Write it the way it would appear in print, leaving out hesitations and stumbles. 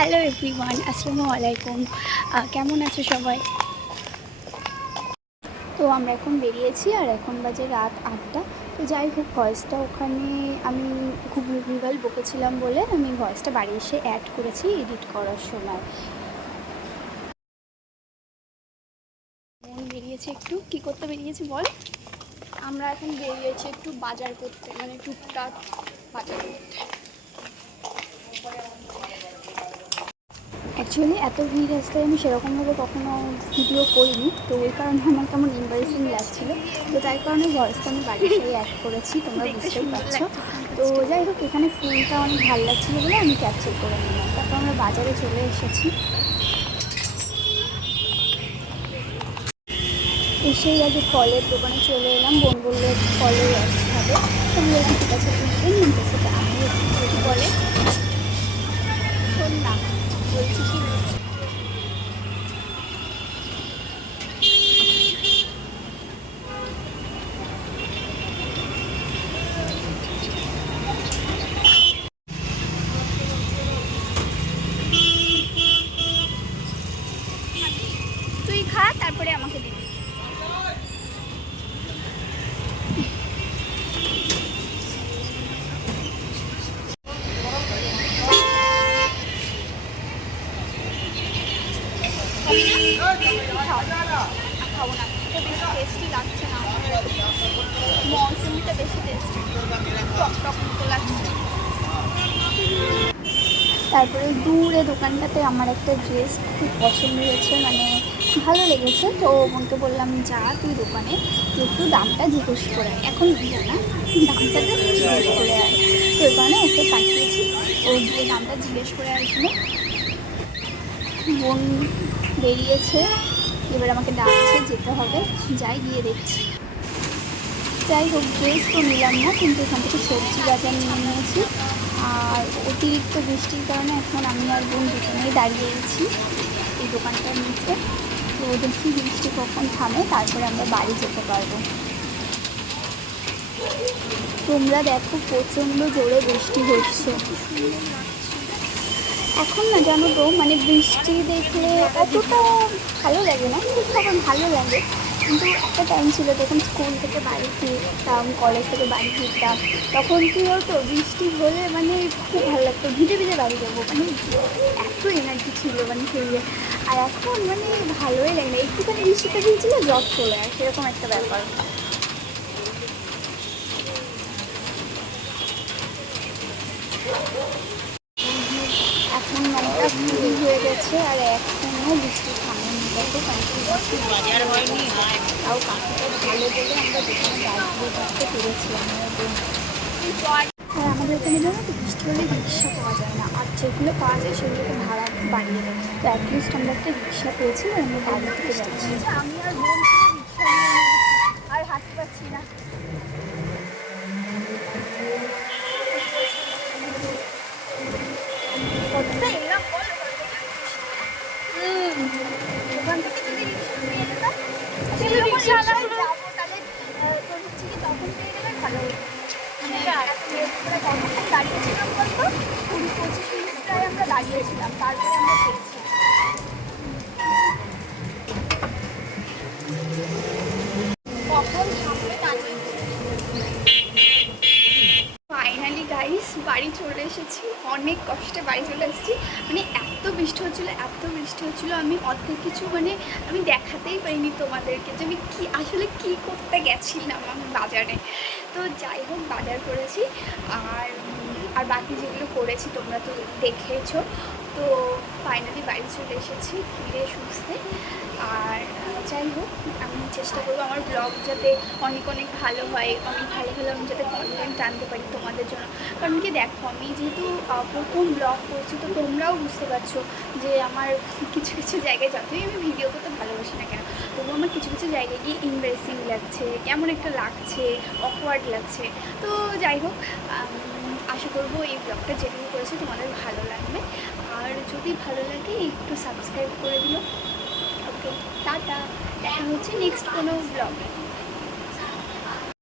Hello everyone, আসসালামু আলাইকুম। কেমন আছো সবাই? তো আমরা এখন বেরিয়েছি আর এখন বাজে রাত 8টা। তো যাই হোক, ভয়েসটা ওখানে আমি খুব ভুলভাল বকেছিলাম বলে আমি ভয়েসটা বাড়ি এসে অ্যাড করেছি এডিট করার সময়। মন বেরিয়েছে একটু, কী করতে বেরিয়েছি বল? আমরা এখন বেরিয়েছি একটু বাজার করতে, মানে টুকটাক বাজার করতে। অ্যাকচুয়ালি এত ভিড় রাস্তায় আমি সেরকমভাবে কখনো ভিডিও করিনি, তো ওই কারণে আমার কেমন এম্বারেসিং লাগছিলো। তো তাই কারণে ভয়েসটা আমি বাড়ির সাথে অ্যাড করেছি, তোমরা বুঝতেই পারছো। তো যাই হোক, এখানে ফুলটা অনেক ভালো লাগছিলো বলে আমি ক্যাপচার করে নিলাম। তারপর আমরা বাজারে চলে এসেছি। এসেই আগে ফলের দোকানে চলে এলাম। বোন বললো ফলের রস খাবে, তো আমি বললাম ঠিক আছে তুমি নিতে, সেটা আমি একটু বলে শোন না, বলছি কি তুই খা, তারপরে আমাকে দিবি। খাবো না, এটা বেশি টেস্টি লাগছে না, মৌসুমিটা বেশি টেস্টি, টক টক মতো লাগছে। তারপরে দূরে দোকানটাতে আমার একটা ড্রেস খুব পছন্দ হয়েছে, মানে ভালো লেগেছে। তো বোনকে বললাম যা তুই দোকানে একটু দামটা জিজ্ঞেস করে আয়। এখন বুঝো না, দামটা তো জিজ্ঞেস করে আয়। তো ওই কারণে ওকে পাঠিয়েছি, ও গিয়ে দামটা জিজ্ঞেস করে আসবে। বোন বেরিয়েছে, এবার আমাকে ডাকছে, যেতে হবে, যাই গিয়ে দেখছি। যাই হোক, ড্রেস তো নিলাম না, কিন্তু এখান থেকে সবজি বাজার নিয়ে নিয়েছি। আর অতিরিক্ত বৃষ্টির কারণে এখন আমি আর বোন দুজনেই দাঁড়িয়েছি এই দোকানটার নিচে। তো দেখি বৃষ্টি কখন থামে, তারপরে আমরা বাড়ি যেতে পারবো। তোমরা দেখো, প্রচণ্ড জোরে বৃষ্টি হচ্ছে এখন। না জানো তো, মানে বৃষ্টি দেখলে অতটা ভালো লাগে না, ঠিক তখন ভালো লাগে। কিন্তু একটা টাইম ছিল যখন স্কুল থেকে বাড়ি ফিরতাম, কলেজ থেকে বাড়ি ফিরতাম, তখন কী হতো, বৃষ্টি হলে মানে খুব ভালো লাগতো, ভিজে ভিজে বাড়ি যাবো, মানে এত এনার্জি ছিল মানে শরীরে। আর এখন মানে ভালোই লাগে না, একটুখানি বৃষ্টিটা দিয়েছিল জ্বর চলে আসে, এরকম একটা ব্যাপার। এখন 9টা 20 হয়ে গেছে আর এখনও বৃষ্টি থামেনি। দেখো বাজার হয়নি, তাও কাকুটা ভালো বলে আমরা দোকানে দাঁড়িয়ে থাকতে পেরেছিলাম। আর আমাদের এখানে জানো তো, বৃষ্টি হলে রিক্সা পাওয়া যায় না, আর যেগুলো পাওয়া যায় সেগুলোকে ভাড়া বাড়িয়ে দেয়। তো অ্যাটলিস্ট আমরা একটা রিক্সা পেয়েছি আর আমরা বাড়ি থেকে যাচ্ছি। আমি আর বোন রিক্সা আর হাঁটতে পারছি না। কতটা এলাম বলো, ওখান থেকে যদি রিক্সা পেয়ে যেতাম, রিক্সায় যাবো, তাহলে তোর হচ্ছে কি তখন পেয়ে গেলে ভালো হতো। মানে এত লেট করে কতক্ষণ দাঁড়িয়েছিলাম বলতো, 20-25 মিনিট প্রায় আমরা দাঁড়িয়েছিলাম, তারপরে আমরা পেয়েছি। কখন সামনে দাঁড়িয়ে ফাইনালি গাইস বাড়ি চলে এসেছি। অনেক কষ্টে বাড়ি চলে এসেছি, মানে এত বৃষ্টি হচ্ছিলো, এত বৃষ্টি হচ্ছিলো, আমি অর্ধেক কিছু মানে আমি দেখাতেই পারিনি তোমাদেরকে যে আমি আসলে কী করতে গেছিলাম আমি বাজারে। তো যাই হোক, বাজার করেছি আর আর বাকি যেগুলো করেছি তোমরা তো দেখেছো। তো ফাইনালি বাড়ি চলে এসেছি ধীরে সুস্থে। আর যাই হোক, আমি চেষ্টা করবো আমার ব্লগ যাতে অনেক অনেক ভালো হয়, অনেক ভালো ভালো আমি যাতে কন্টেন্ট আনতে পারি তোমাদের জন্য। কারণ কি দেখো, আমি যেহেতু প্রথম ব্লগ করছি, তো তোমরাও বুঝতে পারছো যে আমার কিছু কিছু জায়গায়, যতই আমি ভিডিও করতে ভালোবাসি না কেন, তবুও আমার কিছু কিছু জায়গায় গিয়ে ইমপ্রেসিং লাগছে, কেমন একটা লাগছে, অকওয়ার্ড লাগছে। তো যাই হোক, আশা করবো এই ব্লগটা যেটুকু করেছে তোমাদের ভালো লাগবে। আর যদি ভালো লাগে একটু সাবস্ক্রাইব করে দিও। ওকে, টাটা, দেখা হচ্ছে নেক্সট কোনো ব্লগে।